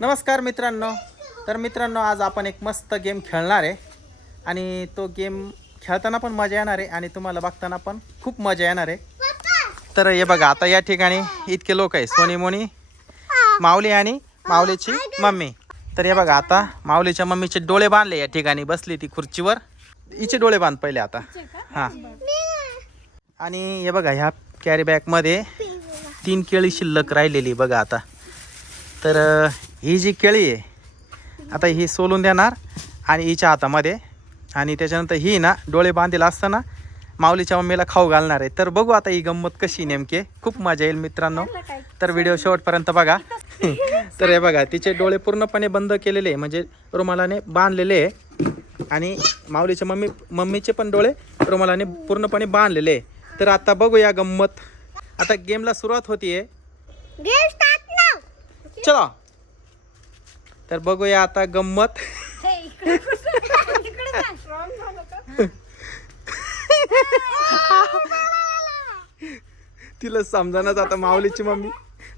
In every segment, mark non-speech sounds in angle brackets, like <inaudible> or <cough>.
नमस्कार मित्रांनो. तर मित्रांनो आज आपण एक मस्त गेम खेळणार आहे. आणि तो गेम खेळताना पण मजा येणार आहे आणि तुम्हाला बघताना पण खूप मजा येणार आहे. तर हे बघा आता या ठिकाणी इतके लोक आहे सोनी मोनी माऊली आणि माऊलीची मम्मी. तर हे बघा आता माऊलीच्या मम्मीचे डोळे बांधले या ठिकाणी. बसली ती खुर्चीवर. हिचे डोळे बांध पहिले आता. हां. आणि हे बघा ह्या कॅरी बॅगमध्ये तीन केळी शिल्लक राहिलेली बघा आता. तर ही जी केळी आहे आता ही सोलून देणार आणि हिच्या हातामध्ये. आणि त्याच्यानंतर ही ना डोळे बांधील असताना माऊलीच्या मम्मीला खाऊ घालणार आहे. तर बघू आता ही गंमत कशी नेमके. खूप मजा येईल मित्रांनो. तर व्हिडिओ शेवटपर्यंत बघा. <laughs> तर हे बघा तिचे डोळे पूर्णपणे बंद केलेले आहे. म्हणजे रुमालाने बांधलेले आहे. आणि माऊलीच्या मम्मी मम्मीचे पण डोळे रुमालाने पूर्णपणे बांधलेले आहे. तर आता बघूया गंमत. आता गेमला सुरुवात होतीये. चला. तर बघूया आता गंमत. तिला समजानाच आता माऊलीची मम्मी.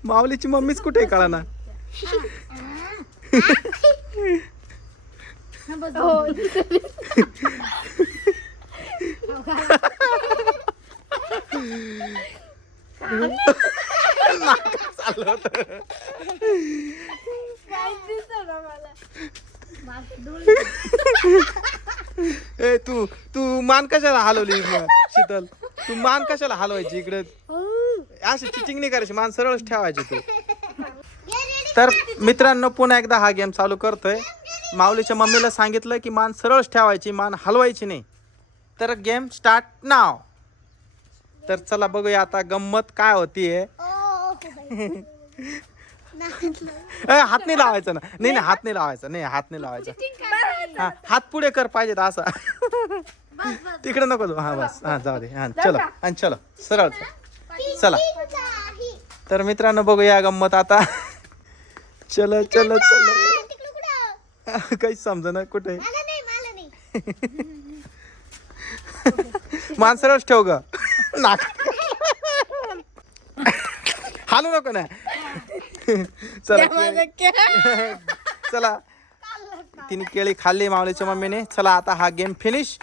माऊलीची मम्मीच कुठे कळा ना चाललं होतं. ए तू तू मान कशाला हलवली मग, शीतल? तू मान कशाला हलवायची इकडे? अशी चिटिंग नाही करायची मान सरळच ठेवायची तू. तर मित्रांनो पुन्हा एकदा हा गेम चालू करतोय. माऊलीच्या मम्मीला सांगितलं की मान सरळच ठेवायची मान हलवायची नाही. तर गेम स्टार्ट नाव तर चला बघूया आता गंमत काय होतीये. Oh, ए, हात नाही लावायचा ना. नाही नाही हात नाही लावायचा नाही हात नाही लावायचा. हा हात पुढे कर पाहिजे तर असा. तिकडे नको जाऊ. हा बस. हा जाऊ दे. हा चलो. आणि चलो. सरळ. चला. तर मित्रांनो बघूया गंमत आता. चलो चलो चलो. काहीच समजा ना कुठे? माणसालाच ठेव ग. नाक. हालू नको ना. चला चला. तिने केळी खाल्ली माऊलीच्या मम्मीने. चला आता हा गेम फिनिश